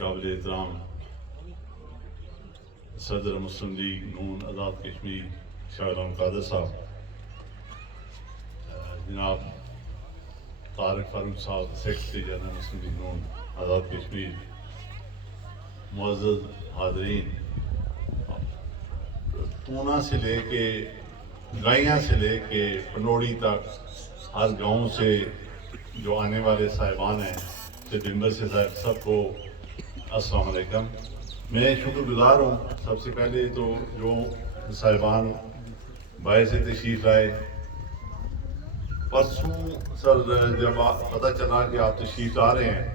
قابل احترام صدر مسلم لیگ نون آزاد کشمیر شاہ غلام قادر صاحب، جناب طارق فاروق صاحب سیکرٹری جنرل مسلم لیگ نون آزاد کشمیر، معزز حاضرین، پونا سے لے کے گائیاں سے لے کے پنوڑی تک ہر گاؤں سے جو آنے والے صاحبان ہیں، ممبر سے صاحب، سب کو السلام علیکم۔ میں شکر گزار ہوں سب سے پہلے تو جو صاحبان باہر سے تشریف لائے۔ پرسوں سر جب پتہ چلا کہ آپ تشریف لا رہے ہیں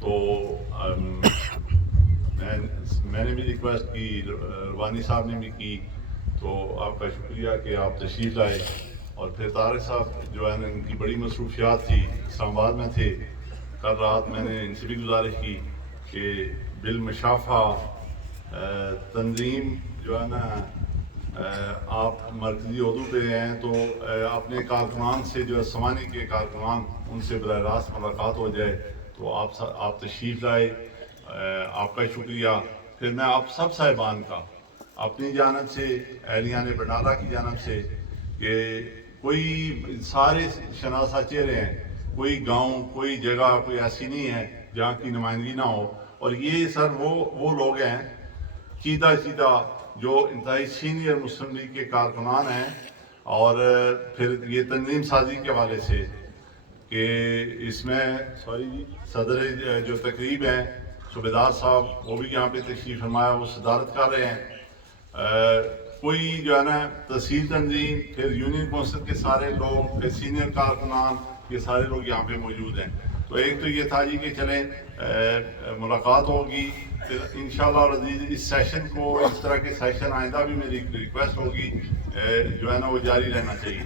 تو میں نے بھی ریکویسٹ کی، روانی صاحب نے بھی کی، تو آپ کا شکریہ کہ آپ تشریف لائے۔ اور پھر طارق صاحب جو ہے نا، ان کی بڑی مصروفیات تھی، اسلام آباد میں تھے۔ کل رات میں نے ان سے بھی گزارش کی کہ بالمشافہ تنظیم جو ہے نا، آپ مرکزی عہدوں پہ ہیں تو اپنے کارکنان سے، جو ہے سوانی کے کارکنان، ان سے براہ راست ملاقات ہو جائے، تو آپ تشریف لائے، آپ کا شکریہ۔ پھر میں آپ سب صاحبان کا اپنی جانب سے، اہلیان بٹالہ کی جانب سے، کہ کوئی سارے شناسہ چہرے ہیں، کوئی گاؤں، کوئی جگہ کوئی ایسی نہیں ہے جہاں کی نمائندگی نہ ہو۔ اور یہ سر وہ لوگ ہیں سیدھا جو انتہائی سینئر مسلم لیگ کے کارکنان ہیں۔ اور پھر یہ تنظیم سازی کے حوالے سے کہ اس میں صدر جو تقریب ہیں صوبیدار صاحب، وہ بھی یہاں پہ تشریف فرمایا، وہ صدارت کر رہے ہیں۔ کوئی جو ہے نا تحصیل تنظیم، پھر یونین کونسل کے سارے لوگ، پھر سینئر کارکنان، یہ سارے لوگ یہاں پہ موجود ہیں۔ تو ایک تو یہ تھا جی کہ چلیں ملاقات ہوگی، پھر انشاءاللہ العزیز اس سیشن کو، اس طرح کے سیشن آئندہ بھی میری ریکویسٹ ہوگی جو ہے نا وہ جاری رہنا چاہیے۔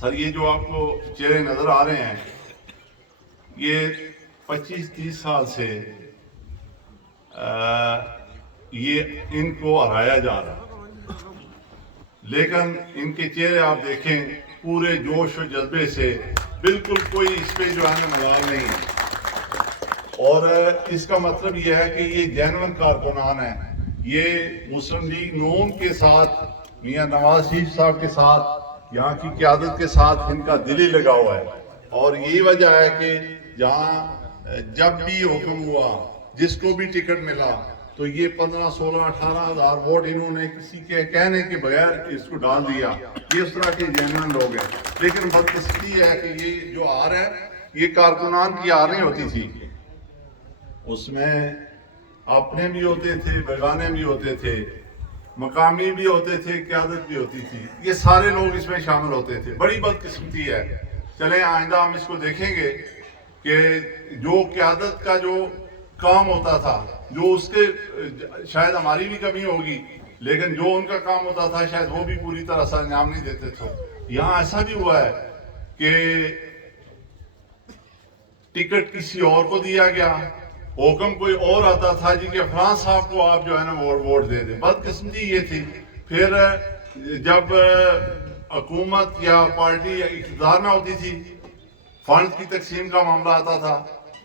سر یہ جو آپ کو چہرے نظر آ رہے ہیں، یہ 25-30 سال سے یہ ان کو ہرایا جا رہا ہے، لیکن ان کے چہرے آپ دیکھیں پورے جوش و جذبے سے، بالکل کوئی اس پہ جو ہے نا ملال نہیں ہے۔ اور اس کا مطلب یہ ہے کہ یہ جینون کارکنان ہیں، یہ مسلم لیگ نون کے ساتھ، میاں نواز شریف صاحب کے ساتھ، یہاں کی قیادت کے ساتھ ان کا دلی لگا ہوا ہے۔ اور یہی وجہ ہے کہ جہاں جب بھی حکم ہوا، جس کو بھی ٹکٹ ملا، تو یہ 15, 16, 18 ہزار ووٹ انہوں نے کسی کے کہنے کے بغیر اس کو ڈال دیا۔ یہ اس طرح کے جینون لوگ ہیں۔ لیکن بدقسمتی ہے کہ یہ جو آر ہے، یہ کارکنان کی آر نہیں ہوتی تھی، اس میں اپنے بھی ہوتے تھے، بیگانے بھی ہوتے تھے، مقامی بھی ہوتے تھے، قیادت بھی ہوتی تھی، یہ سارے لوگ اس میں شامل ہوتے تھے۔ بڑی بدقسمتی ہے۔ چلیں آئندہ ہم اس کو دیکھیں گے کہ جو قیادت کا جو کام ہوتا تھا، جو اس کے شاید ہماری بھی کمی ہوگی، لیکن جو ان کا کام ہوتا تھا شاید وہ بھی پوری طرح سے انجام نہیں دیتے تھے۔ یہاں ایسا بھی ہوا ہے کہ ٹکٹ کسی اور کو دیا گیا، حکم کوئی اور آتا تھا جی کہ فلاں صاحب کو آپ جو ہے نا ووٹ دے دیں۔ بدقسمتی یہ تھی۔ پھر جب حکومت یا پارٹی اقتدار میں ہوتی تھی، فنڈ کی تقسیم کا معاملہ آتا تھا،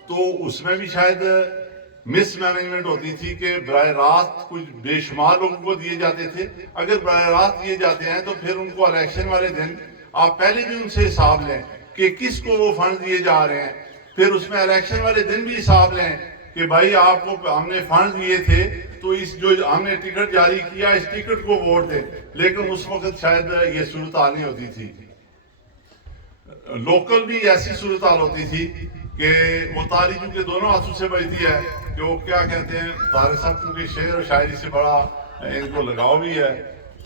تو اس میں بھی شاید مس مینجمنٹ ہوتی تھی کہ براہ راست کچھ بے شمار لوگوں کو دیے جاتے تھے۔ اگر براہ راست دیے جاتے ہیں تو پھر ان کو الیکشن والے دن آپ پہلے بھی ان سے حساب لیں کہ کس کو وہ فنڈ دیے جا رہے ہیں۔ پھر اس میں الیکشن والے دن بھی حساب لیں کہ بھائی آپ کو ہم نے فنڈ دیے تھے تو اس جو ہم نے ٹکٹ جاری کیا، اس ٹکٹ کو ووٹ دیں۔ لیکن اس وقت شاید یہ صورتحال نہیں ہوتی تھی۔ لوکل بھی ایسی صورتحال ہوتی تھی کہ وہ تالی جو کہ دونوں ہاتھوں سے بجتی ہے، کہ وہ کیا کہتے ہیں، طارق صاحب کیونکہ شعر و شاعری سے بڑا ان کو لگاؤ بھی ہے،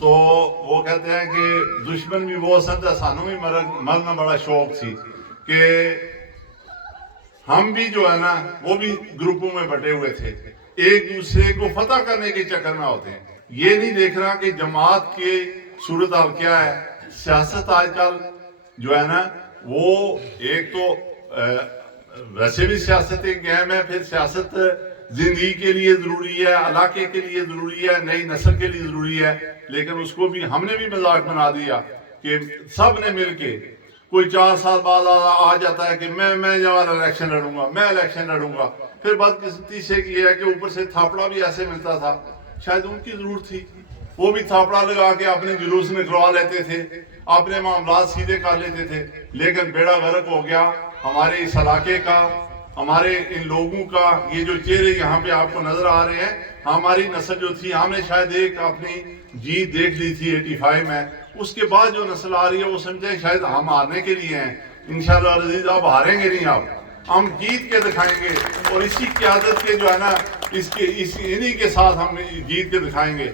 تو وہ کہتے ہیں کہ دشمن بھی وہ سمجھا، سانوں بھی مرنا بڑا شوق تھی کہ ہم بھی جو ہے نا وہ بھی گروپوں میں بٹے ہوئے تھے، ایک دوسرے کو فتح کرنے کے چکر میں ہوتے ہیں۔ یہ نہیں دیکھنا کہ جماعت کے صورتحال کیا ہے۔ سیاست آج کل جو ہے نا وہ ایک تو ویسے بھی سیاست ایک گیم ہے، پھر سیاست زندگی کے لیے ضروری ہے، علاقے کے لیے ضروری ہے، نئی نسل کے لیے ضروری ہے، لیکن اس کو بھی ہم نے بھی مذاق بنا دیا کہ سب نے مل کے، کوئی 4 سال بعد آ جاتا ہے کہ میں جو الیکشن لڑوں گا، میں الیکشن لڑوں گا۔ پھر بدقسمتی سے یہ ہے کہ اوپر سے تھاپڑا بھی ایسے ملتا تھا، شاید ان کی ضرورت تھی، وہ بھی تھاپڑا لگا کے اپنے جلوس نکلوا لیتے تھے، اپنے معاملات سیدھے کر لیتے تھے۔ لیکن بیڑا غرق ہو گیا ہمارے اس علاقے کا، ہمارے ان لوگوں کا۔ یہ جو چہرے یہاں پہ آپ کو نظر آ رہے ہیں، ہماری نسل جو تھی، ہم نے شاید ایک اپنی جیت دیکھ لی تھی 85 میں، اس کے بعد جو نسل آ رہی ہے وہ سمجھے شاید ہم ہارنے کے لیے ہیں۔ انشاءاللہ عزیز آپ ہاریں گے نہیں، آپ ہم جیت کے دکھائیں گے، اور اسی قیادت کے جو ہے نا، انہی کے ساتھ ہم جیت کے دکھائیں گے۔